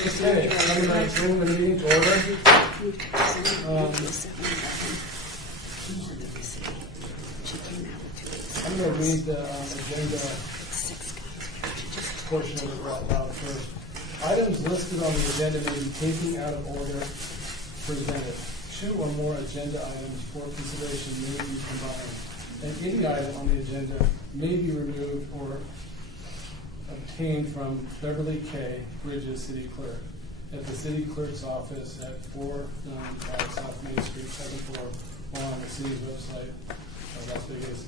Okay, tonight's room the meeting to order. I'm going to read the agenda portion of it out loud first. Items listed on the agenda may be taken out of order presented. 2 or more agenda items for consideration may be combined, and any item on the agenda may be removed or obtained from Beverly K. Bridges, City Clerk, at the City Clerk's office at 495 South Main Street, 7th floor, or on the city's website, Las Vegas,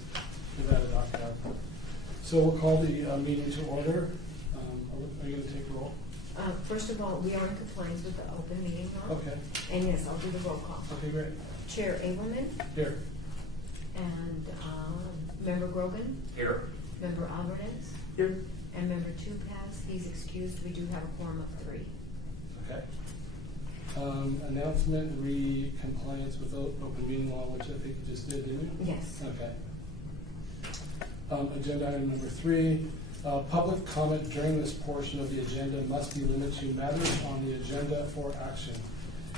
Nevada.gov. So we'll call the meeting to order. Are you going to take a roll? First of all, we are in compliance with the open meeting law. Okay. And yes, I'll do the roll call. Okay, great. Chair Abelman. Here. And Member Grogan. Here. Member Alvarez. Here. And Member Tupass, he's excused. We do have a quorum of 3. Okay. Announcement, compliance with open meeting law, which I think you just did, didn't you? Yes. Okay. Agenda item number 3. Public comment during this portion of the agenda must be limited to matters on the agenda for action.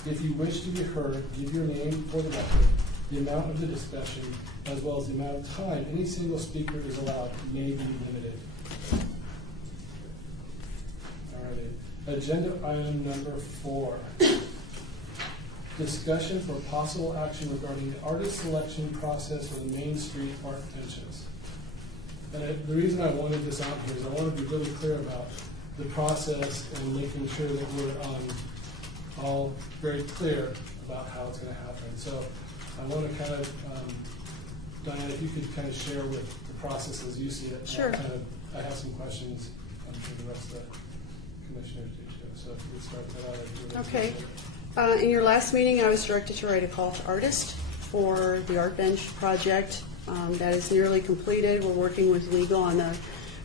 If you wish to be heard, give your name for the record. The amount of the discussion, as well as the amount of time any single speaker is allowed, may be limited. Alrighty. Agenda item number 4. Discussion for possible action regarding the artist selection process for the Main Street art benches. And the reason I wanted this out here is I want to be really clear about the process and making sure that we're all very clear about how it's going to happen. So I want to kind of, Diane, if you could kind of share with the process as you see it. Sure. I have some questions for the rest of the commissioners too. So if you could start that out. I'd really Okay. appreciate it. In your last meeting, I was directed to write a call to artists for the Art Bench project. That is nearly completed. We're working with legal on the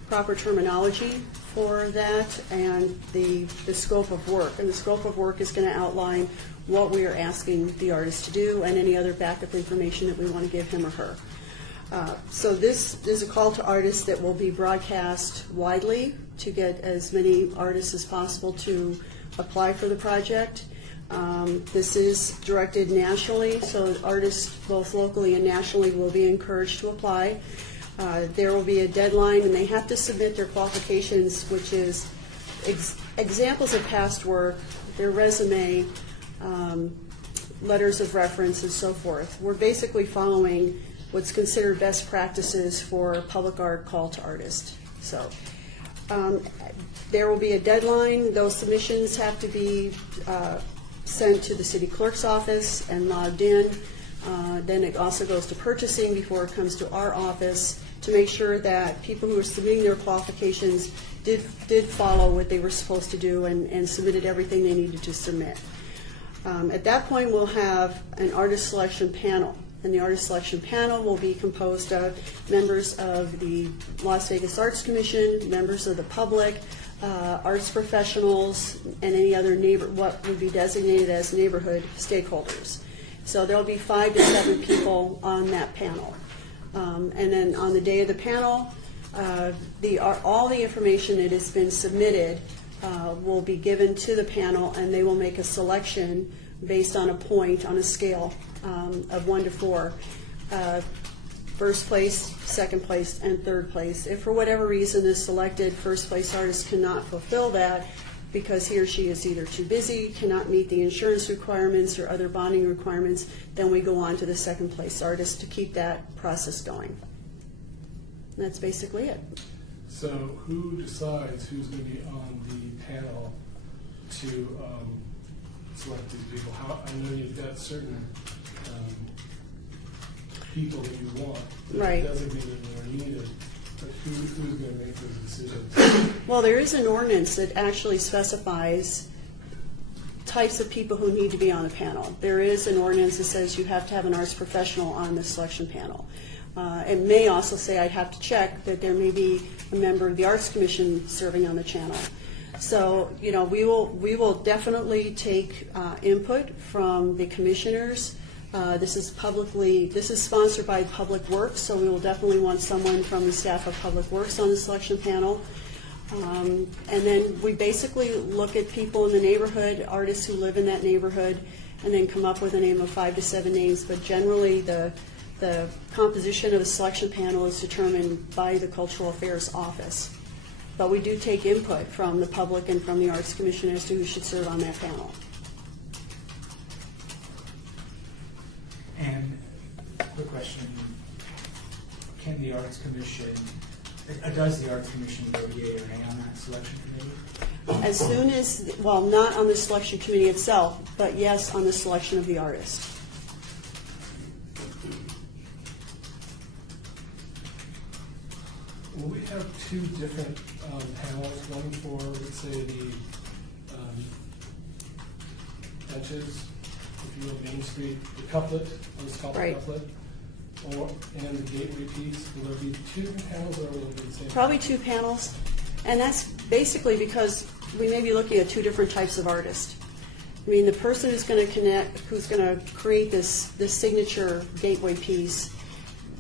proper terminology for that and the scope of work. And the scope of work is going to outline what we are asking the artist to do and any other backup information that we want to give him or her. So this is a call to artists that will be broadcast widely to get as many artists as possible to apply for the project. This is directed nationally, so artists both locally and nationally will be encouraged to apply. There will be a deadline, and they have to submit their qualifications, which is examples of past work, their resume, letters of reference, and so forth. We're basically following what's considered best practices for public art call to artists. So there will be a deadline. Those submissions have to be sent to the city clerk's office and logged in. Then it also goes to purchasing before it comes to our office to make sure that people who are submitting their qualifications did follow what they were supposed to do and submitted everything they needed to submit. At that point, we'll have an artist selection panel. And the artist selection panel will be composed of members of the Las Vegas Arts Commission, members of the public, arts professionals, and any other what would be designated as neighborhood stakeholders. So there'll be 5 to 7 people on that panel. And then on the day of the panel, all the information that has been submitted will be given to the panel, and they will make a selection based on a point on a scale of 1 to 4. First place, second place, and third place. If for whatever reason the selected first place artist cannot fulfill that because he or she is either too busy, cannot meet the insurance requirements or other bonding requirements, then we go on to the second place artist to keep that process going. And that's basically it. So who decides who's going to be on the panel to select these people? I know you've got certain people that you want, right, designated or needed, but who's going to make those decisions? Well, there is an ordinance that actually specifies types of people who need to be on the panel. There is an ordinance that says you have to have an arts professional on the selection panel. It may also say, I'd have to check, that there may be a member of the Arts Commission serving on the channel. So, we will definitely take input from the commissioners. This is sponsored by Public Works, so we will definitely want someone from the staff of Public Works on the selection panel. And then we basically look at people in the neighborhood, artists who live in that neighborhood, and then come up with a name of 5 to 7 names. But generally, the composition of the selection panel is determined by the Cultural Affairs Office. But we do take input from the public and from the Arts Commission as to who should serve on that panel. And quick question, can the Arts Commission, does the Arts Commission vote yea or nay on that selection committee? As soon as, well, not on the selection committee itself, but yes, on the selection of the artist. Well, we have two different panels, one for, let's say, the benches, if you will, Main Street, the couplet, let's call it Right. couplet, and the gateway piece. Will there be two different panels, or will it be the same? Probably 2 panels, and that's basically because we may be looking at 2 different types of artists. I mean, the person who's going to connect, who's going to create this signature gateway piece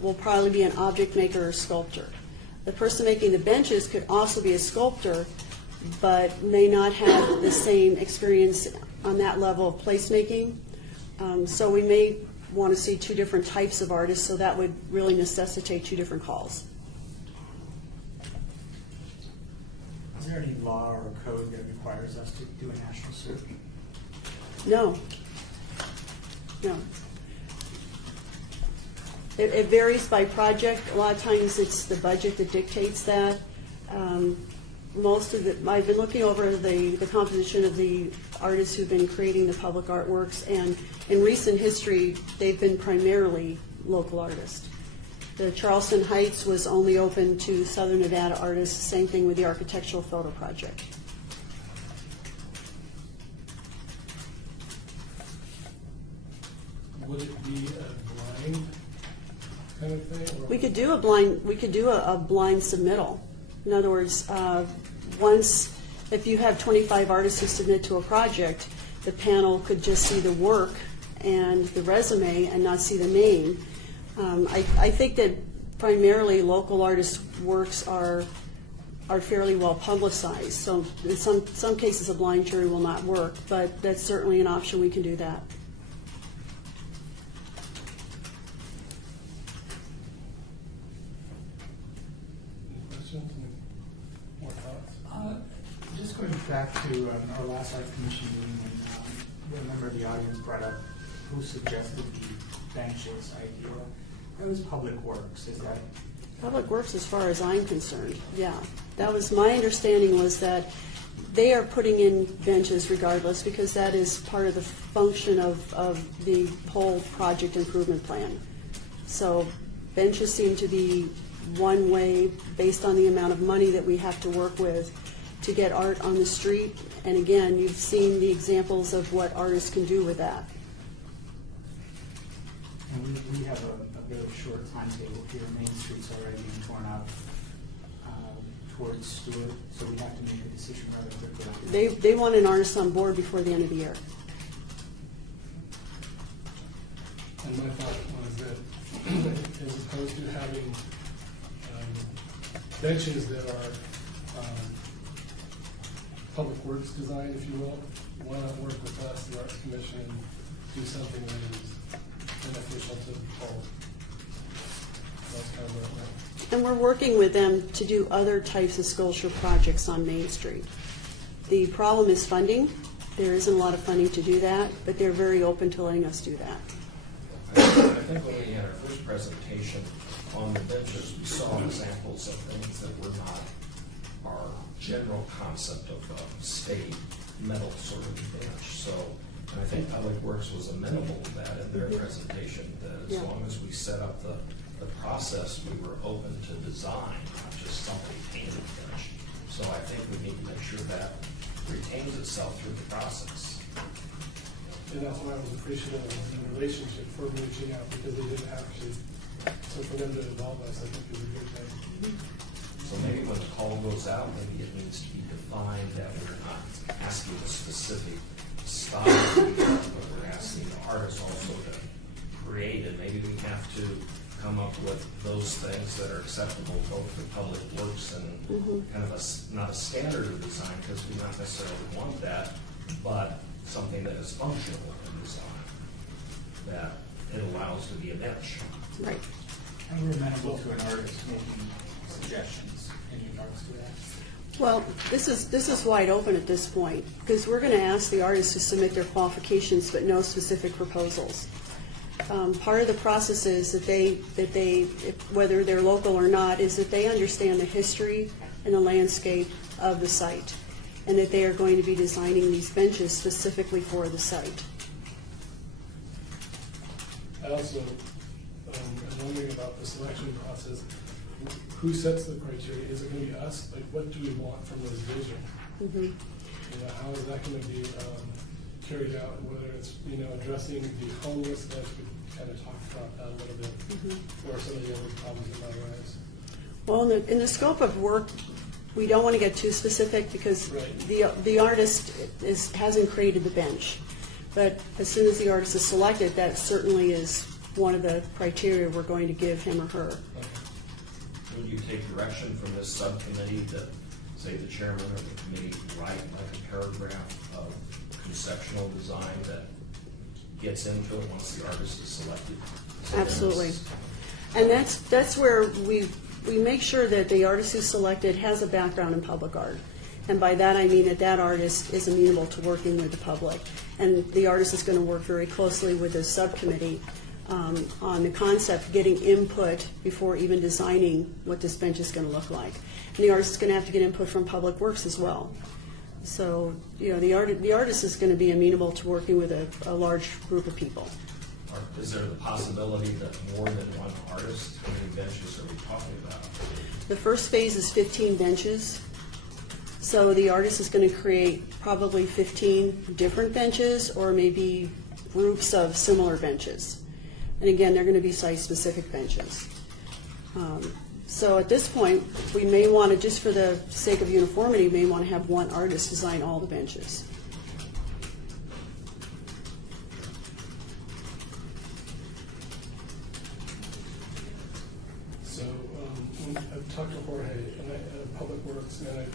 will probably be an object maker or sculptor. The person making the benches could also be a sculptor, but may not have the same experience on that level of placemaking. So we may want to see 2 different types of artists, so that would really necessitate 2 different calls. Is there any law or code that requires us to do a national search? No. No. It varies by project. A lot of times it's the budget that dictates that. Most of it, I've been looking over the composition of the artists who've been creating the public artworks, and in recent history, they've been primarily local artists. The Charleston Heights was only open to Southern Nevada artists, same thing with the Architectural Photo Project. Would it be a blind kind of thing? Or? We could do a blind submittal. In other words, once, if you have 25 artists who submit to a project, the panel could just see the work and the resume and not see the name. I think that primarily local artists' works are fairly well publicized. So in some cases, a blind jury will not work, but that's certainly an option. We can do that. Questions? Any more thoughts? Just going back to our last Arts Commission meeting, when a member of the audience brought up who suggested the benches idea. That was Public Works, is that? Public Works, as far as I'm concerned, yeah. That was, my understanding was that they are putting in benches regardless, because that is part of the function of the whole project improvement plan. So benches seem to be one way, based on the amount of money that we have to work with, to get art on the street. And again, you've seen the examples of what artists can do with that. And we have a very short timetable here. Main Street's already being torn up towards Stewart, so we have to make a decision rather quickly. They want an artist on board before the end of the year. And my thought was that as opposed to having benches that are public works design, if you will, why not work with us, the Arts Commission, and do something that is beneficial to all? That's kind of what I meant. And we're working with them to do other types of sculpture projects on Main Street. The problem is funding. There isn't a lot of funding to do that, but they're very open to letting us do that. I think when we had our first presentation on the benches, we saw examples of things that were not our general concept of state metal sort of bench. So, and I think Public Works was amenable to that in their presentation, that as long as we set up the process, we were open to design, not just somebody painted the bench. So I think we need to make sure that retains itself through the process. And that's why I was appreciative of the relationship for reaching out, because they didn't actually, so for them to involve us, I think is a good thing. So maybe when the call goes out, maybe it needs to be defined that we're not asking a specific style, but we're asking the artist also to create, and maybe we have to come up with those things that are acceptable both for public works and kind of not a standard of design, because we not necessarily want that, but something that is functional in design, that it allows to be a bench. Right. And we're amenable to an artist making suggestions in regards to that. Well, this is wide open at this point, because we're going to ask the artists to submit their qualifications, but no specific proposals. Part of the process is that they, whether they're local or not, is that they understand the history and the landscape of the site, and that they are going to be designing these benches specifically for the site. I also am wondering about the selection process. Who sets the criteria? Is it going to be us? Like, what do we want from this vision? Mm-hmm. You know, how is that going to be carried out? Whether it's, you know, addressing the homelessness, we kind of talked about that a little bit, or some of the other problems that might arise. Well, in the scope of work, we don't want to get too specific, because Right. the artist hasn't created the bench. But as soon as the artist is selected, that certainly is one of the criteria we're going to give him or her. Okay. Would you take direction from this subcommittee that, say, the chairman of the committee write like a paragraph of conceptual design that gets into it once the artist is selected? So Absolutely. And that's where we make sure that the artist who's selected has a background in public art. And by that I mean that artist is amenable to working with the public. And the artist is going to work very closely with the subcommittee on the concept, getting input before even designing what this bench is going to look like. And the artist is going to have to get input from Public Works as well. So, you know, the artist is going to be amenable to working with a large group of people. Or is there the possibility that more than one artist, how many benches are we talking about? The first phase is 15 benches. So the artist is going to create probably 15 different benches, or maybe groups of similar benches. And again, they're going to be site-specific benches. So at this point, we may want to, just for the sake of uniformity, we may want to have one artist design all the benches. So I've talked to Jorge and Public Works, and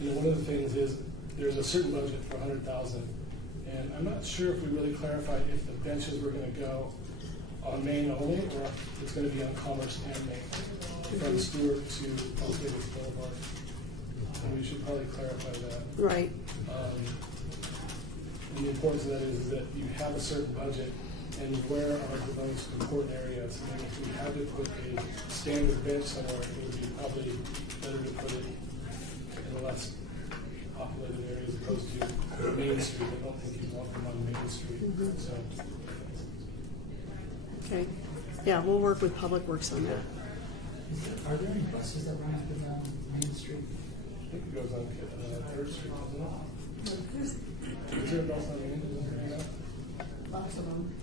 you know, one of the things is there's a certain budget for $100,000, and I'm not sure if we really clarified if the benches were going to go on Main only, or if it's going to be on Commerce and Main, from Stewart to Las Vegas Boulevard. And we should probably clarify that. Right. And the importance of that is that you have a certain budget, and where are the most important areas. And if we had to put a standard bench somewhere, it would be probably better to put it in the less populated areas as opposed to Main Street. I don't think you'd want them on Main Street. So, Okay. Yeah, we'll work with Public Works on that. Are there any buses that run up and down Main Street? I think it goes on 3rd Street, doesn't it? Is there a bus on Main? Does it Lots of them.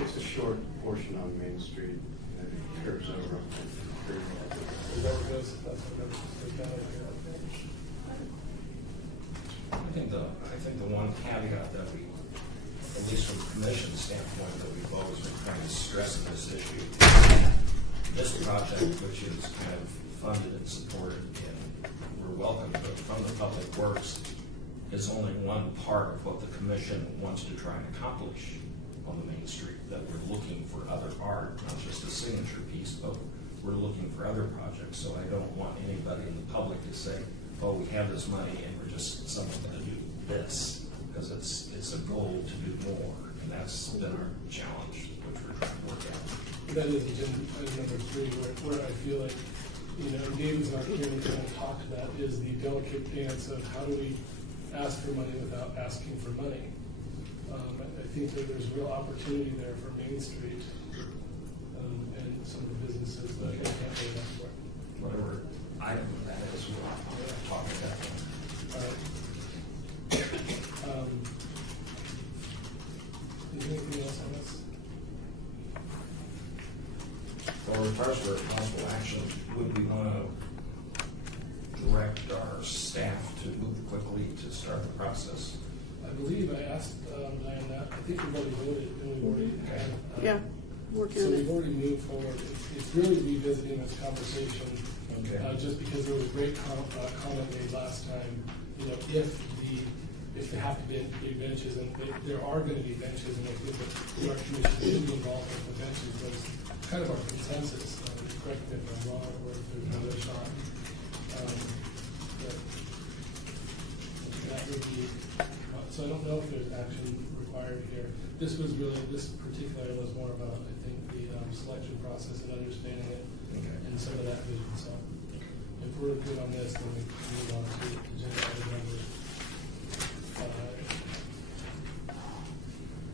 It's a short portion on Main Street, and it curves over. Is that what goes? That's what goes down over here. I think the one caveat that we, at least from the commission standpoint, that we've always been trying to stress in this issue, this project, which is kind of funded and supported, and we're welcome, but from the Public Works, is only one part of what the commission wants to try and accomplish on the Main Street, that we're looking for other art, not just a signature piece, but we're looking for other projects. So I don't want anybody in the public to say, oh, we have this money and we're just someone going to do this, because it's a goal to do more, and that's been our challenge, which we're trying to work out. That is agenda item number 3, where I feel like, you know, David's not here to kind of talk to that, is the delicate dance of how do we ask for money without asking for money. I think that there's real opportunity there for Main Street and some of the businesses that can't pay enough for it. Whatever item that is, we'll talk about that one. All right. Is there anything else on this? For regards to possible action, would we want to direct our staff to move quickly to start the process? I believe I asked Diane that. I think we've already voted, and we've already had. Yeah. working So on we've it. already moved forward. It's really revisiting this conversation, Okay. just because there was great comment made last time. You know, if they have to be benches, and there are going to be benches, and I think that the art commission should be involved with the benches, was kind of our consensus. Correct me if I'm wrong, or if there's another shot. But that would be, so I don't know if there's action required here. This particular item was more about, I think, the selection process and understanding it, Okay. and some of that vision. So if we're good on this, then we can move on to agenda item number 5.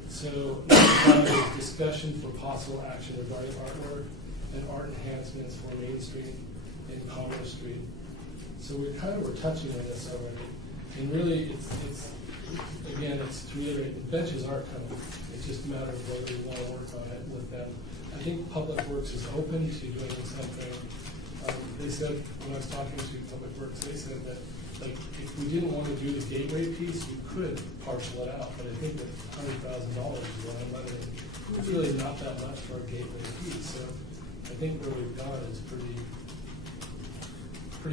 So next one is discussion for possible action regarding artwork and art enhancements for Main Street and Commerce Street. So we kind of were touching on this already. And really, it's to reiterate, the benches are coming. It's just a matter of whether we want to work on it with them. I think Public Works is open to doing something. They said, when I was talking to Public Works, they said that, like, if we didn't want to do the gateway piece, we could parcel it out. But I think that $100,000 is what I'm letting. It's really not that much for a gateway piece. So I think where we've gone is pretty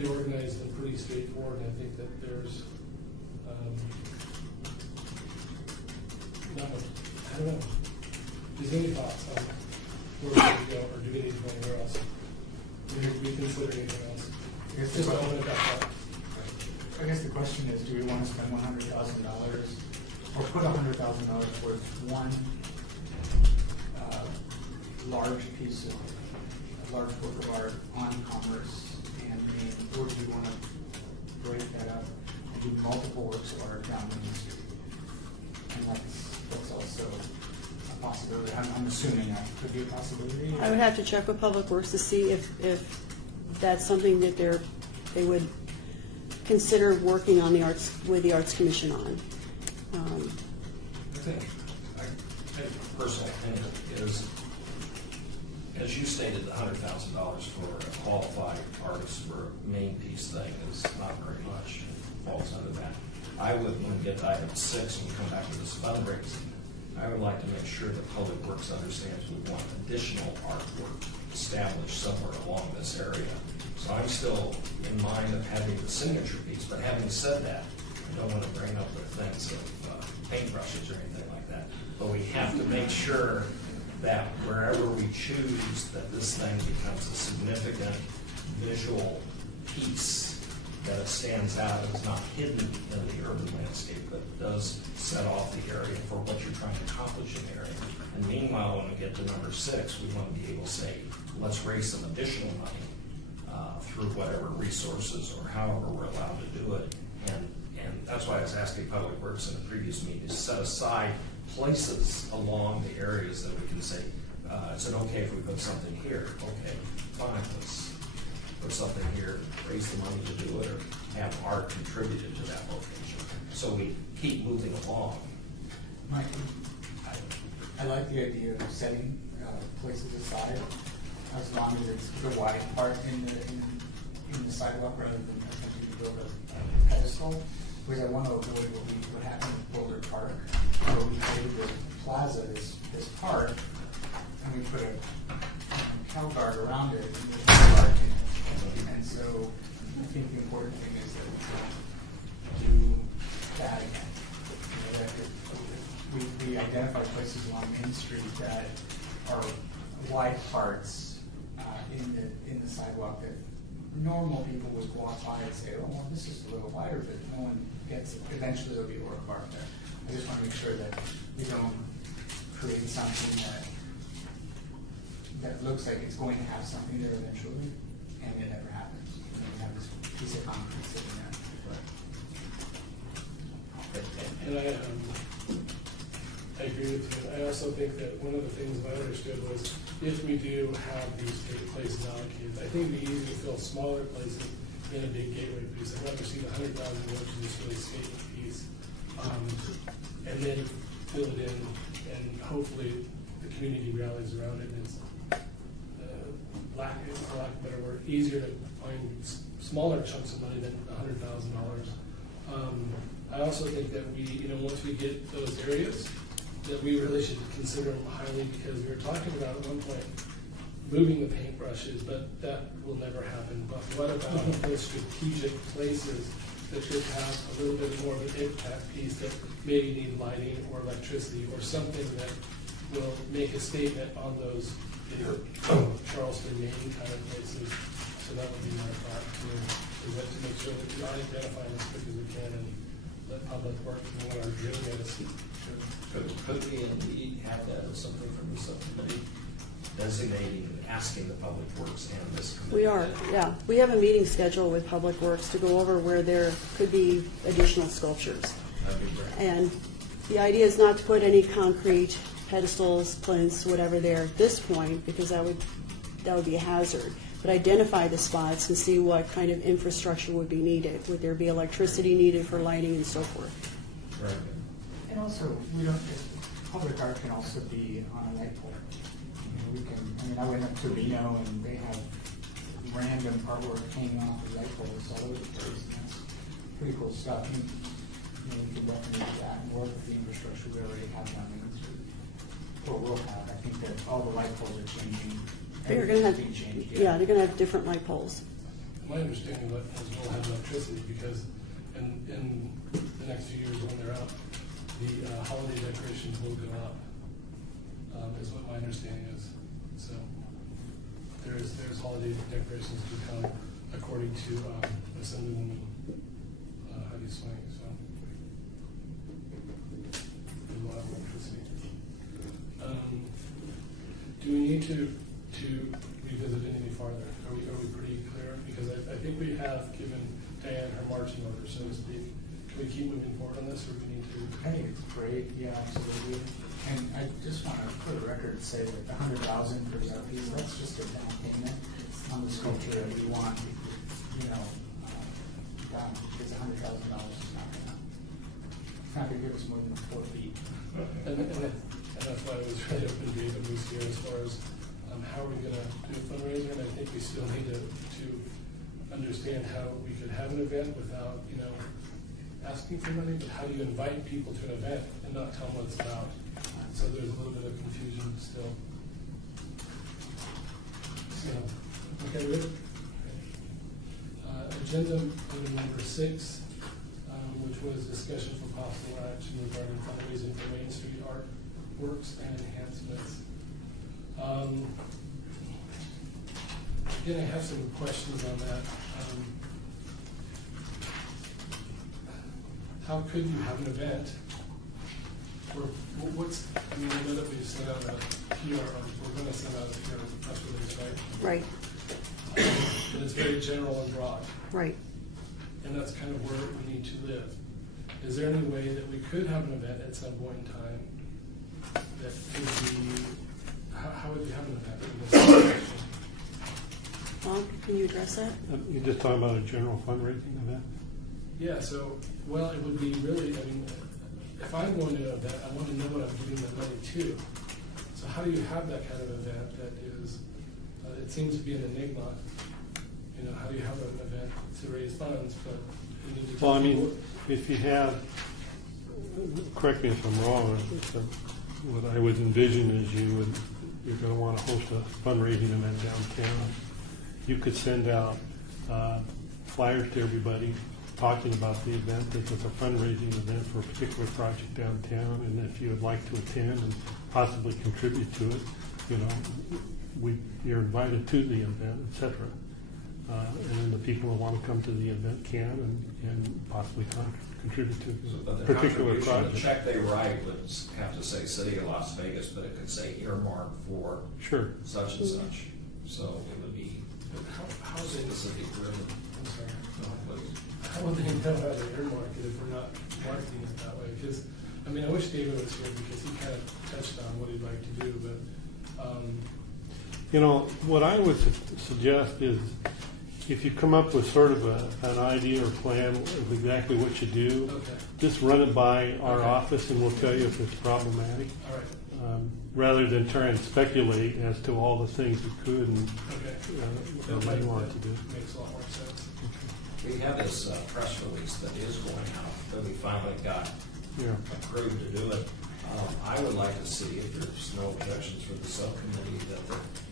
organized and pretty straightforward. And I think that there's not much, I don't know. Is there any thoughts on where we should go, or do we need to go anywhere else? Do we consider anything else? I guess the Just question- open it back up. I guess the question is, do we want to spend $100,000 or put $100,000 towards one large piece of, a large work of art on Commerce and Main, or do you want to break that up and do multiple works of art down Main Street? And that's also a possibility. I'm assuming that could be a possibility. I would have to check with Public Works to see if that's something that they would consider working on with the Arts Commission on. I think, my personal opinion is, as you stated, the $100,000 for a qualified artist for a main piece thing is not very much. It falls under that. I would, when we get to item 6 and we come back to this fundraising, I would like to make sure that Public Works understands we want additional artwork established somewhere along this area. So I'm still in mind of having the signature piece, but having said that, I don't want to bring up the things of paintbrushes or anything like that. But we have to make sure that wherever we choose, that this thing becomes a significant visual piece, that it stands out and is not hidden in the urban landscape, but does set off the area for what you're trying to accomplish in the area. And meanwhile, when we get to number 6, we want to be able to say, let's raise some additional money through whatever resources or however we're allowed to do it. And that's why I was asking Public Works in the previous meeting to set aside places along the areas that we can say, is it okay if we put something here? Okay, fine, let's put something here, raise the money to do it, or have art contributed to that location. So we keep moving along. Mike, I like the idea of setting places aside as long as it's the wide part in the sidewalk rather than having to build a pedestal. Because I want to avoid what happened with Boulder Park, where we created the plaza, this park, and we put a cow guard around it and there's no park in it. And so I think the important thing is that we do that again. You know, that if we identify places along Main Street that are wide parts in the sidewalk that normal people would walk by and say, oh, well, this is a little wider, but no one gets it. Eventually there'll be a work park there. I just want to make sure that we don't create something that looks like it's going to have something there eventually, and it never happens. And then we have this piece of concrete sitting there. And I agree with you. I also think that one of the things I understood was if we do have these places allocated, I think it'd be easy to fill smaller places in a big gateway piece. I'd rather see the $100,000 which is this really statement piece, and then fill it in, and hopefully the community rallies around it. And it's for lack of a better word, easier to find smaller chunks of money than $100,000. I also think that we, once we get those areas, that we really should consider them highly, because we were talking about at one point moving the paintbrushes, but that will never happen. But what about those strategic places that should have a little bit more of an impact piece that maybe need lighting or electricity or something that will make a statement on those, you know, Charleston, Maine kind of places. So that would be my thought too, is that to make sure that we identify them as quick as we can and let public work know what our dream is. Could we indeed have that as something from the subcommittee designating, asking the Public Works and this committee? We are, yeah. We have a meeting scheduled with Public Works to go over where there could be additional sculptures. That'd be great. And the idea is not to put any concrete pedestals, plinths, whatever there at this point, because that would be a hazard. But identify the spots and see what kind of infrastructure would be needed. Would there be electricity needed for lighting and so forth? Very good. And also, we don't, public art can also be on a light pole. You know, we can, I mean, I went up to Reno and they have random artwork hanging off the light poles all over the place, and that's pretty cool stuff. And, you know, we can definitely do that and work with the infrastructure we already have down Main Street. Or will have. I think that all the light poles are changing. They're going to have, Everything's being changed, yeah, they're going to have different light poles. My understanding is we'll have electricity because in the next few years when they're out, the holiday decorations will go up, is what my understanding is. So there's holiday decorations to come according to Assemblywoman Huddy Swing. So we'll have electricity. Do we need to revisit it any farther? Are we pretty clear? Because I think we have given Diane her marching order, so to speak. Can we keep moving forward on this, or do we need to? I think it's great, yeah, absolutely. And I just want to, for the record, say that the $100,000 for Zephyr, that's just a down payment on the sculpture that we want, you know, done, because $100,000 is not gonna give us more than 4 feet. And that's why I was really open to being a boost here as far as how are we going to do a fundraiser, and I think we still need to understand how we could have an event without, you know, asking for money, but how do you invite people to an event and not tell them what it's about? So there's a little bit of confusion still. So, okay, good. Agenda item number 6, which was discussion for possible action regarding fundraising for Main Street art works and enhancements. Again, I have some questions on that. How could you have an event? Or what's, I mean, I know that we've sent out a PR, we're going to send out a PR press release, right? Right, And it's very general and broad. right. And that's kind of where we need to live. Is there any way that we could have an event at some point in time that could be, how would we have an event? Bob, can you address that? You're just talking about a general fundraising event? Yeah, so, well, it would be really, I mean, if I'm going to an event, I want to know what I'm giving the money to. So how do you have that kind of event that is, it seems to be an enigma. You know, how do you have an event to raise funds, but you need to... Well, I mean, if you have, correct me if I'm wrong, what I would envision is you're going to want to host a fundraising event downtown. You could send out flyers to everybody talking about the event, that it's a fundraising event for a particular project downtown, and if you would like to attend and possibly contribute to it, you know, you're invited to the event, etc. And then the people who want to come to the event can and possibly contribute to But a the particular contribution, the project. check they write would have to say City of Las Vegas, but it could say earmark for Sure. such and such. So it would be How is it, specific driven. I'm sorry. No, please. How would they know how to earmark it if we're not marketing it that way? Because, I mean, I wish David was here because he kind of touched on what he'd like to do, but, You know, what I would suggest is if you come up with sort of an idea or plan of exactly what you do, okay, just run it by our Okay. office and we'll tell you if it's problematic, all right, rather than try and speculate as to all the things you could and okay. or may want to do. Makes a lot more sense. We have this press release that is going out that we finally got Yeah. approved to do it. I would like to see, if there's no objections for the subcommittee, that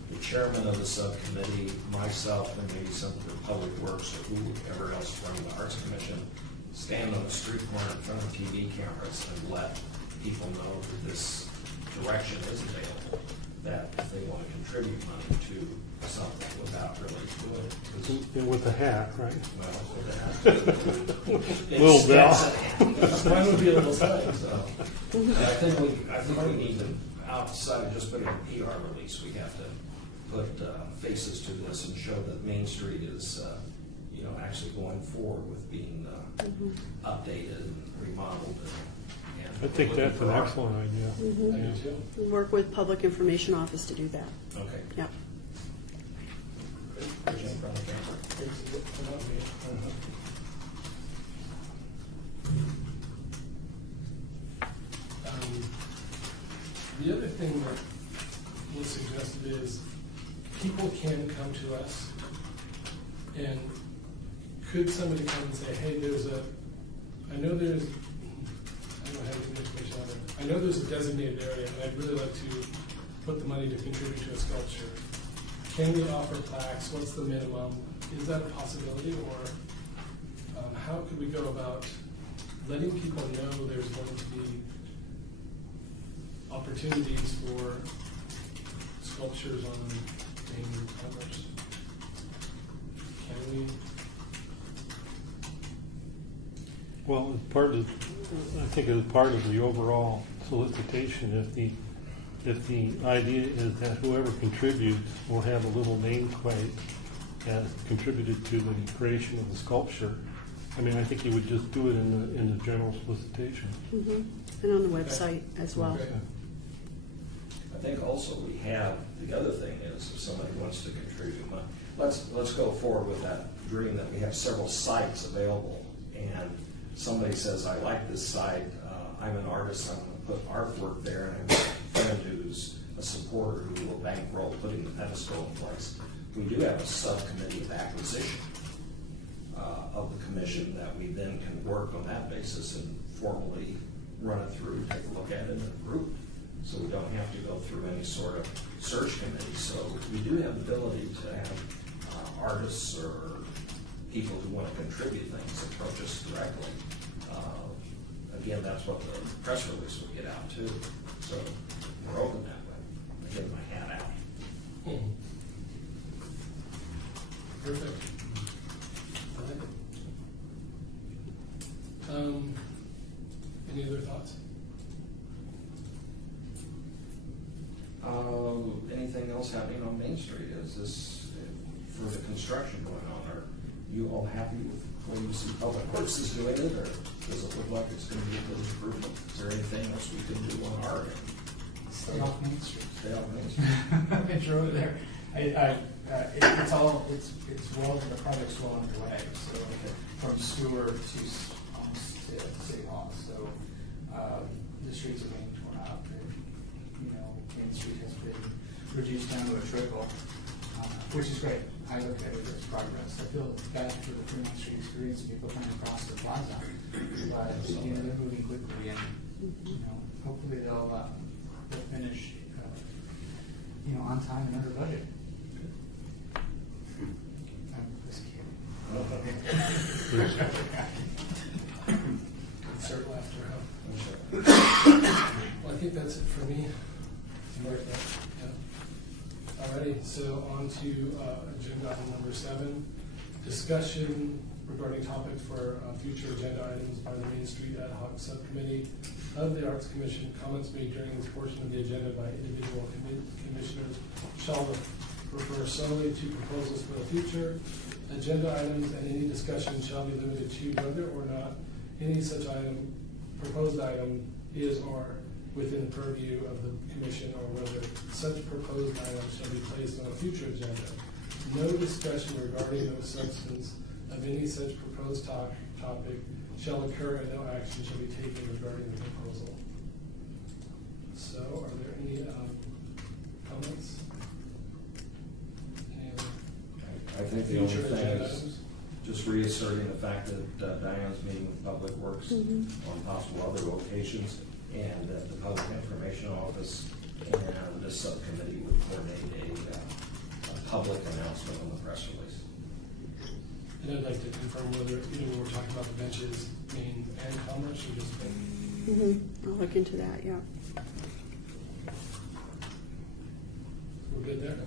the chairman of the subcommittee, myself, and maybe some of the public works or whoever else from the Arts Commission, stand on the street corner in front of TV cameras and let people know that this direction is available, that if they want to contribute money to something without really doing it. 'Cause, And with the hat, right? well, with that. Little bell. Mine would be a little side, So, yeah, I think we need to, outside of just putting a PR release, we have to put faces to this and show that Main Street is, actually going forward with being updated and remodeled. And I think that's an looking for art. excellent idea. I do Yeah. too. We work with Public Information Office to do that. Okay. Yep. Questions from the council? Thanks for not me. The other thing that was suggested is people can come to us, and could somebody come and say, hey, I don't have any information on it. I know there's a designated area, and I'd really like to put the money to contribute to a sculpture. Can we offer plaques? What's the minimum? Is that a possibility, or how could we go about letting people know there's going to be opportunities for sculptures on main commerce? Can we? Well, I think as part of the overall solicitation, if the idea is that whoever contributes will have a little nameplate as contributed to the creation of the sculpture, I mean, I think you would just do it in the general solicitation. And on the website as well. Okay. I think also we have, the other thing is, if somebody wants to contribute money, let's go forward with that dream that we have several sites available, and somebody says, I like this site, I'm an artist, I'm going to put artwork there, and I have a friend who's a supporter who will bankroll putting the pedestal in place. We do have a subcommittee of acquisition of the commission that we then can work on that basis and formally run it through, take a look at it in a group. So we don't have to go through any sort of search committee. So we do have the ability to have artists or people who want to contribute things approach us directly. Again, that's what the press release would get out too. So we're open that way. I get my hat out. Perfect. I like it. Any other thoughts? Anything else happening on Main Street? Is this for the construction going on? Are you all happy with the way you see Public Works is doing it, or does it look like it's going to be a good improvement? Is there anything else we can do on our end? Stay off Main Street. Stay on Main Street. I've been through it there. It's well, the project's well underway, so from sewer to almost to City Hall, so the streets are being torn up. Main Street has been reduced down to a trickle, which is great. I look at it as progress. I feel bad for the Fremont Street experience, people coming across the plaza, but they're moving quickly, and hopefully they'll finish on time and under budget. I'm just kidding. Insert laughter out. Well, I think that's it for me. Yeah. Alrighty, so on to agenda item number 7, discussion regarding topics for future agenda items by the Main Street Ad Hoc Subcommittee of the Arts Commission. Comments made during this portion of the agenda by individual commissioners shall refer solely to proposals for the future. Agenda items and any discussion shall be limited to whether or not any such item, proposed item, is or within the purview of the commission, or whether such proposed item shall be placed on a future agenda. No discussion regarding the substance of any such proposed topic shall occur, and no action shall be taken regarding the proposal. So, are there any comments? Any other I think the only future thing agenda is items? just reasserting the fact that Diana's meeting with Public Works on possible other locations, and that the Public Information Office and this subcommittee would coordinate a public announcement on the press release. And I'd like to confirm whether, when we're talking about the benches, Maine and Commerce, or just Maine? I'll look into that, yeah. We're good there?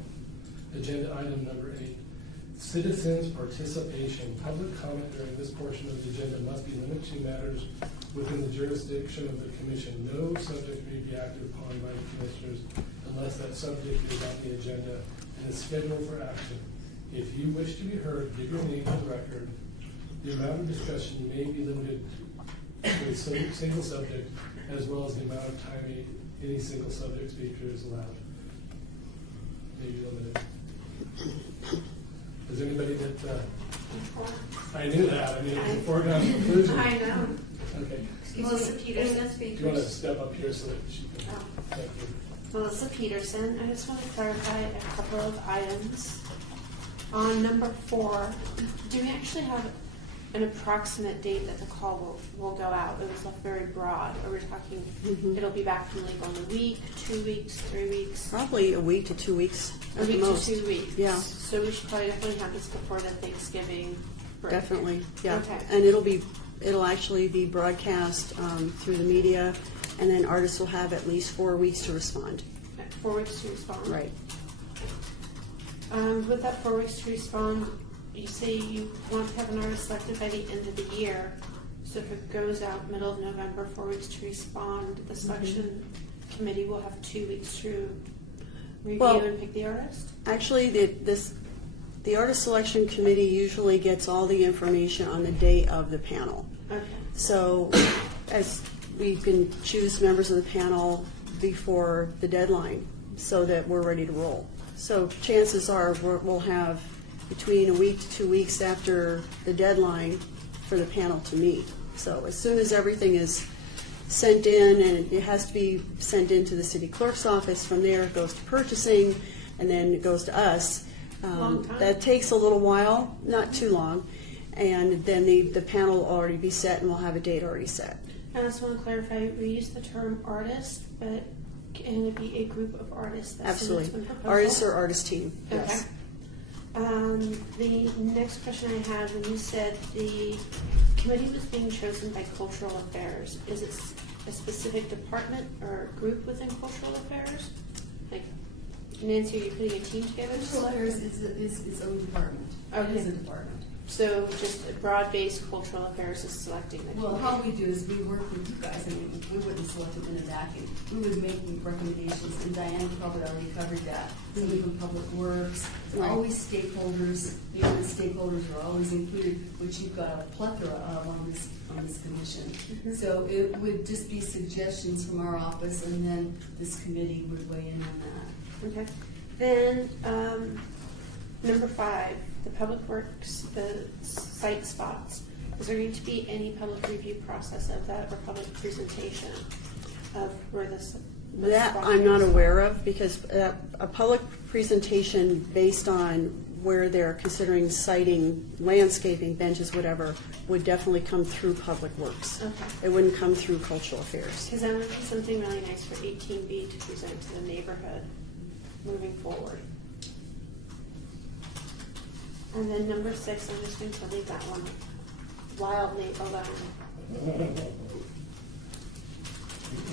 Agenda item number 8. Citizens' participation. Public comment during this portion of the agenda must be limited to matters within the jurisdiction of the commission. No subject may be acted upon by the commissioners unless that subject is on the agenda and is scheduled for action. If you wish to be heard, give your name for the record. The amount of discussion may be limited to a single subject, as well as the amount of time any single subject speaker is allowed. Maybe limited. Is anybody that, I knew that, I mean, it's a foregone conclusion. I know. Okay. Melissa Peterson. Do you want to step up here so that she can, thank you. Melissa Peterson. I just want to clarify a couple of items. On number 4, do we actually have an approximate date that the call will go out? It was left very broad. Are we talking it'll be back from legal in a week, 2 weeks, 3 weeks? Probably a week to 2 weeks A at the week most. to 2 weeks. Yeah. So we should probably definitely have this before the Thanksgiving break. Definitely, yeah. Okay. And it'll actually be broadcast through the media, and then artists will have at least 4 weeks to respond. 4 weeks to respond. Right. With that 4 weeks to respond, you say you want to have an artist selected by the end of the year. So if it goes out middle of November, 4 weeks to respond, the selection committee will have 2 weeks to review Well, and pick the artist? Actually, the artist selection committee usually gets all the information on the day of the panel. Okay. So as we can choose members of the panel before the deadline so that we're ready to roll. So chances are we'll have between a week to 2 weeks after the deadline for the panel to meet. So as soon as everything is sent in, and it has to be sent into the city clerk's office, from there it goes to purchasing, and then it goes to us. Long time. That takes a little while, not too long, and then the panel will already be set and we'll have a date already set. I just want to clarify, we use the term artist, but can it be a group of artists? That Absolutely. submits one proposal? Artist or artist team, Okay. yes. The next question I had, when you said the committee was being chosen by Cultural Affairs, is it a specific department or group within Cultural Affairs? Like, Nancy, are you putting a team together? to Cultural select? Affairs is its own department. Okay. It is a department. So just a broad-based Cultural Affairs is selecting the Well, committee? how we do is we work with you guys. I mean, we wouldn't select them in a vacuum. We would make recommendations, and Diane probably already covered that. Somebody from Public Works, Right. always stakeholders, the other stakeholders are always included, which you've got a plethora of on this commission. So it would just be suggestions from our office, and then this committee would weigh in on that. Okay. Then, number 5, the Public Works, the site spots. Is there going to be any public review process of that or public presentation of where this? That I'm not aware of, because a public presentation based on where they're considering siting, landscaping, benches, whatever, would definitely come through Public Works. Okay. It wouldn't come through Cultural Affairs. Because that would be something really nice for 18B to present to the neighborhood moving forward. And then number 6, I'm just going to leave that one wildly alone.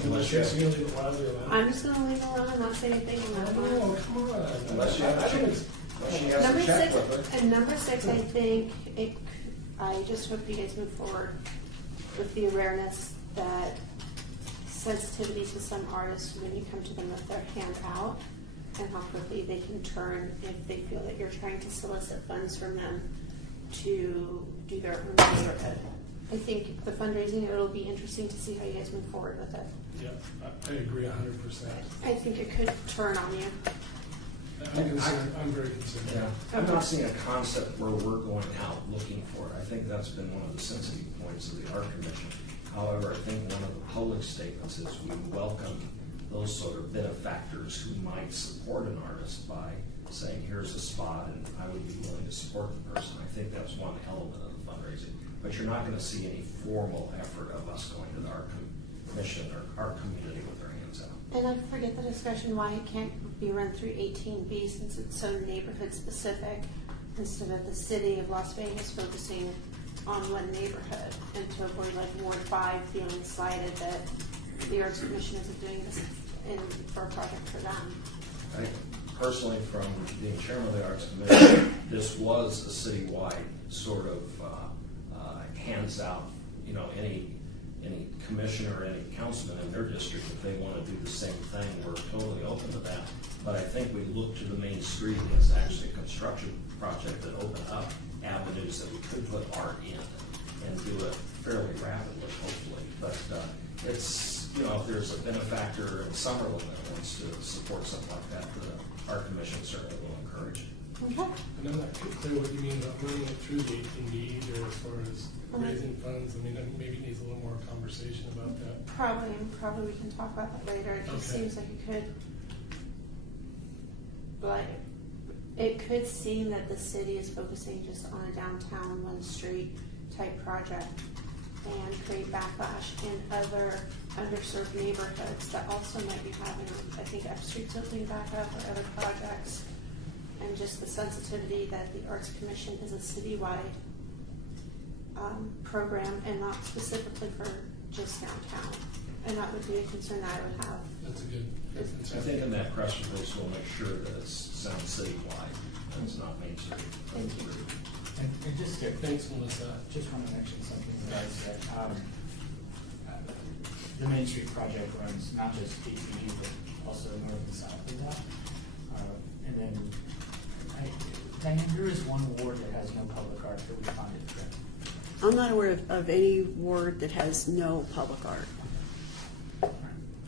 Unless you're going to leave it wildly alone. I'm just going to leave it alone and not say anything on that Oh, one. come on. Unless you have I a think check. it's- She has Number a check 6, with her. and number 6, I think I just hope you guys move forward with the awareness that sensitivity to some artists when you come to them with their hand out, and how quickly they can turn if they feel that you're trying to solicit funds from them to do their own neighborhood. I think the fundraising, it'll be interesting to see how you guys move forward with it. Yeah, I agree 100%. I think it could turn on you. I'm concerned, I'm very concerned. Yeah, I'm not seeing a concept where we're going out looking for it. I think that's been one of the sensitive points of the Art Commission. However, I think one of the public statements is we welcome those sort of benefactors who might support an artist by saying, here's a spot, and I would be willing to support the person. I think that's one element of the fundraising. But you're not going to see any formal effort of us going to the Art commission or our community with their hands out. And I forget the discussion why it can't be run through 18B since it's so neighborhood specific instead of the city of Las Vegas focusing on one neighborhood, and to avoid like Ward 5 feeling slighted that the Arts Commission isn't doing this for a project for them. I personally, from being chairman of the Arts Commission, this was a citywide sort of hands out. You know, any commissioner or any councilman in their district, if they want to do the same thing, we're totally open to that. But I think we look to the main street as actually a construction project that opened up avenues that we could put art in and do it fairly rapidly, hopefully. But it's, you know, if there's a benefactor in Summerlin that wants to support something like that, the Art Commission certainly will encourage it. Okay. And I'm not clear what you mean about running it through the 18B or as far as raising funds. I mean, maybe it needs a little more conversation about that. Probably we can talk about that later. It just Okay. seems like it could, but it could seem that the city is focusing just on a downtown one street type project and create backlash in other underserved neighborhoods that also might be having, I think, F Street's opening back up or other projects, and just the sensitivity that the Arts Commission is a citywide program and not specifically for just downtown. And that would be a concern I would have. That's a good I think in that press release, we'll make sure that it sounds citywide, and it's not Main Street. Thank you. And just to, Thanks, Melissa. just want to mention something that I said. The Main Street project runs not just PPE, but also north and south of that. And then, Diane, there is one ward that has no public art that we funded, correct? I'm not aware of any ward that has no public art.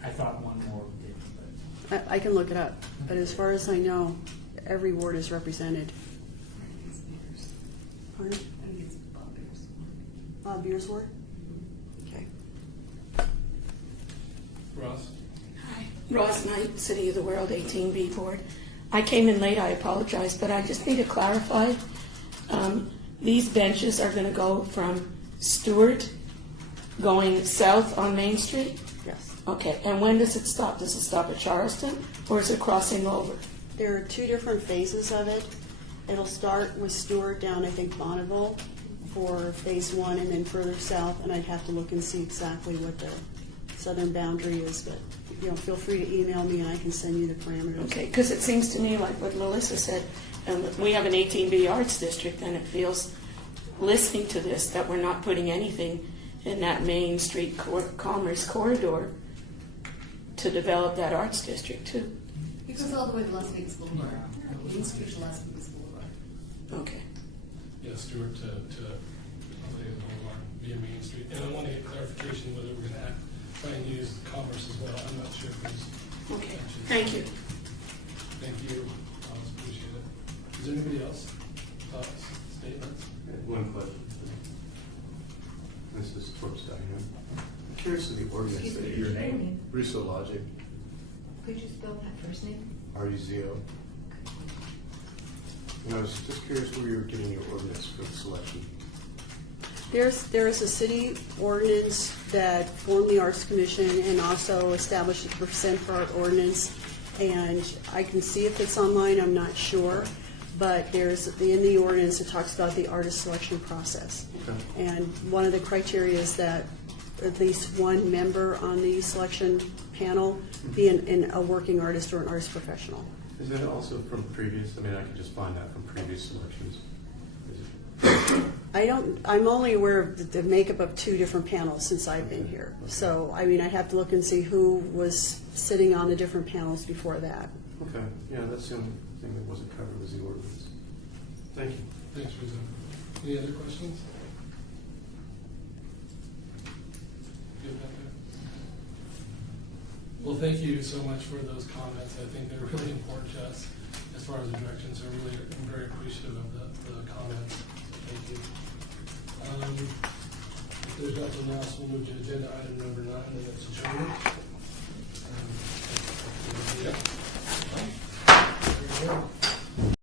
I thought one more did, but. I can look it up, but as far as I know, every ward is represented. Pardon? I think it's Bob Beers. Beers ward? Okay. Ross? Hi, Ross Knight, City of the World 18B Board. I came in late, I apologize, but I just need to clarify. These benches are going to go from Stewart going south on Main Street? Yes. Okay, and when does it stop? Does it stop at Charleston, or is it crossing over? There are two different phases of it. It'll start with Stewart down, I think, Bonneville for phase one, and then further south, and I'd have to look and see exactly what the southern boundary is, but, you know, feel free to email me and I can send you the parameters. Okay, because it seems to me like what Melissa said, we have an 18B Arts District, and it feels, listening to this, that we're not putting anything in that Main Street Commerce corridor to develop that Arts District too. It goes all the way to Las Vegas Boulevard. Main Street to Las Vegas Boulevard. Okay. Yeah, Stewart to Boulevard via Main Street. And I want to get clarification whether we're going to try and use Commerce as well. I'm not sure if there's. Okay, thank you. Thank you. I always appreciate it. Is there anybody else? Thoughts, statements? I had one question. This is towards Diane. I'm curious of the ordinance. Excuse me, that your you're- name? Russo Logic, Could you spell that first name? RUZO. And I was just curious where you were getting your ordinance for the selection. There is a city ordinance that formed the Arts Commission and also established the percent per art ordinance. And I can see if it's online, I'm not sure. But there's, in the ordinance, it talks about the artist selection process. Okay. And one of the criteria is that at least one member on the selection panel be a working artist or an artist professional. Is that also from previous? I mean, I can just find that from previous selections. I'm only aware of the makeup of two different panels since I've been here. So, I mean, I'd have to look and see who was sitting on the different panels before that. Okay, yeah, that's the only thing that wasn't covered was the ordinance. Thank you. Thanks, Rizzo. Any other questions? Good back there? Well, thank you so much for those comments. I think they're really important to us as far as the directions. I'm very appreciative of the comments. Thank you. If there's nothing else, we'll move to agenda item number 9, and that's adjournment. Yeah. Very good.